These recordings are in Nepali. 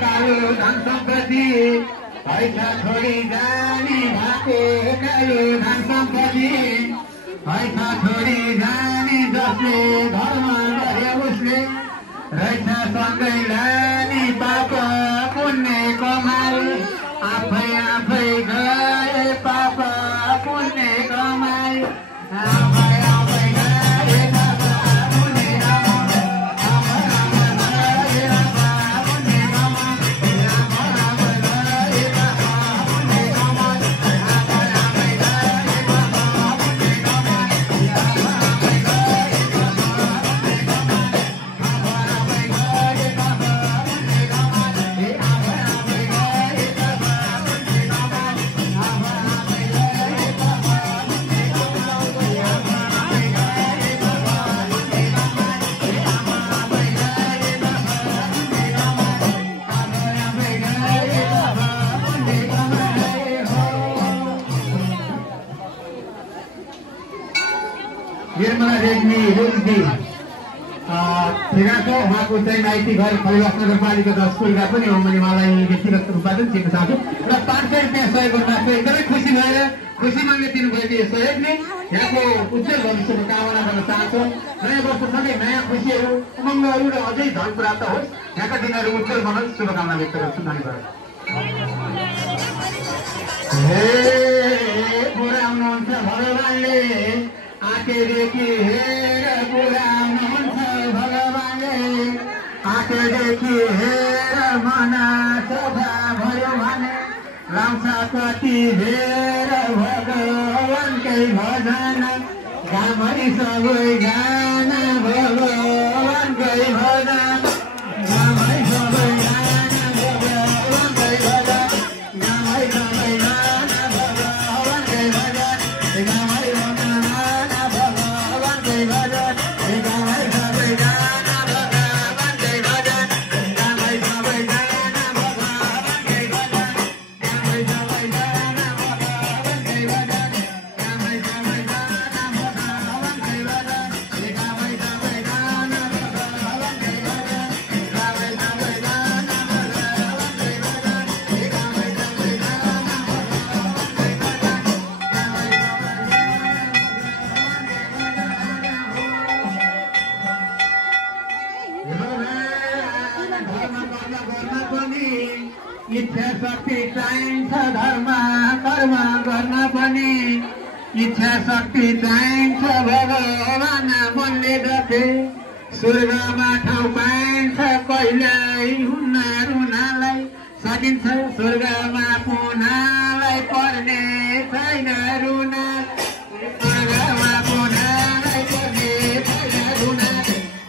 कालो धन सम्पत्ति पैसा छोडी जाने भएको कालो धन सम्पत्ति पैसा छोडी जाने जसले धर्म गरे उसले रहेछ सँगै लाने पाप पुण्य कमाए आफै आफै गए पाप पुण्य कमाए आफै आफै गए पाप पुण्य कमाए आफै आफै गए पाप पुण्य कमाए आफै आफै गए पाप पुण्य कमाए आफै आफै गए पाप पुण्य कमाए आफै आफै गए पाप पुण्य कमाए आफै आफै गए पाप पुण्य कमाए आफै आफै गए पाप पुण्य कमाए आफै आफै गए पाप पुण्य निर्मला रेग्मी रोजदी ठेगाको उहाँको चाहिँ माइती घर परिवार नगरपालिका 10 स्कुलका पनि हो। मैले मलाई व्यक्तिगत रूपमा पनि चिन्न चाहन्छु र 500 रुपियाँ सहयोग गर्दा एकदमै खुसी भएर खुसी माग्ने दिनुभएको यो सहयोगले यहाँको उज्जवल भविष्यको कामना गर्न चाहन्छौँ। नयाँ वर्षसँगै नयाँ खुसीहरू उमङ्गहरू र अझै धन प्राप्त होस्। यहाँका दिनहरू उज्जवल बनोस् शुभकामना व्यक्त गर्छु। धन्यवाद। पुर्याउनुहुन्छ भगवानले आँखेदेखि हेर पुर्याउनुहुन्छ भगवानले आँखेदेखि हेर मन सफा भयो भने लाउँछ कति हेर भगवानकै भजन गामै सबैजना भगवानकै भजन गामै सबैजना भगवानकै भजन गामै सबैजना भगवानकै भजन गामै सबैजना भगवानकै भजन गामै सबैजना भगवानकै भजन गामै सबैजना भगवानकै भजन गामै सबैजना भगवानकै भजन गामै सबैजना भगवानकै भजन गामै सबैजना भगवानकै भजन गामै सबैजना भगवानकै भजन गामै इच्छा शक्ति चाहिन्छ धर्म कर्म गर्न पनि इच्छा शक्ति चाहिन्छ भगवान मनले गथे स्वर्गमा ठाउँ पाइन्छ कहिल्यै हुन्न रुनालाई सकिन्छ स्वर्गमा पुनालाई पर्ने छैन रुना स्वर्गमा पुनालाई पर्ने छैन रुना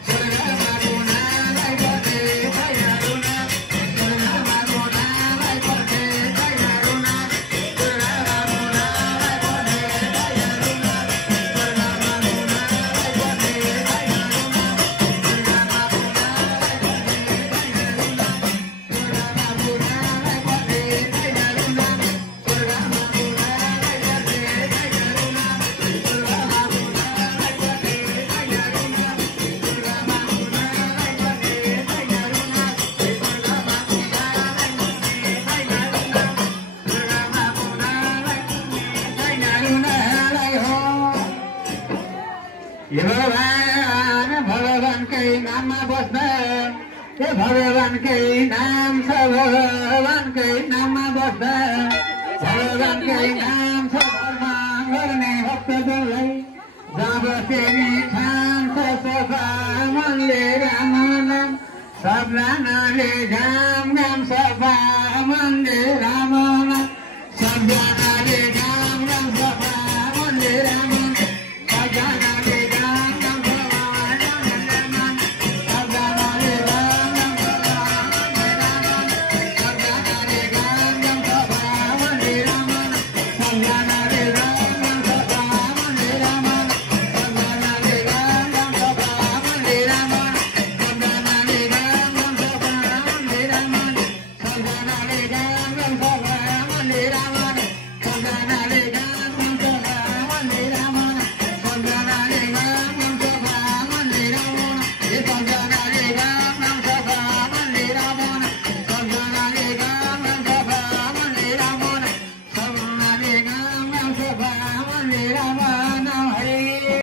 स्वर्गमा पुनालाई पर्ने छैन रुना स्वर्गमा पुनालाई पर्ने छैन रुना स्वर्गमा पुनालाई पर्ने छैन रुना स्वर्गमा पुनालाई पर्ने छैन रुना स्वर्गमा पुनालाई पर्ने छैन रुना स्वर्गमा पुनालाई पर्ने छैन रुना स्वर्गमा पुनालाई पर्ने छैन रुना स्वर्गमा पुनालाई पर्ने छैन रुना स्वर्गमा पुनालाई पर्ने छैन रुना स्वर्गमा पुनालाई पर्ने छैन रुना स्वर्गमा पुनालाई पर्ने छैन रुनालाई हो। हे भगवान भगवानकै नाममा बस्दा हे भगवानकै नाम छ भगवानकै नाममा बस्दा भगवानकै नाम छ धर्म गर्ने भक्तजनलाई जब तेनी ठान्छ सफा मनले राम नाम सबजनाले घाम घाम सफा मनले राम नाम सबजनाले घाम घाम सफा मनले राम नाम सबजनाले घाम घाम सफा मनले राम नाम सबजनाले घाम घाम सफा मनले राम नाम सबजनाले घाम घाम सफा मनले राम नाम सबजनाले घाम घाम सफा मनले राम नाम सबजनाले घाम घाम सफा मनले राम नाम सबजनाले घाम घाम सफा मनले राम नाम सबजनाले घाम घाम सफा मनले राम नाम सबजनाले घाम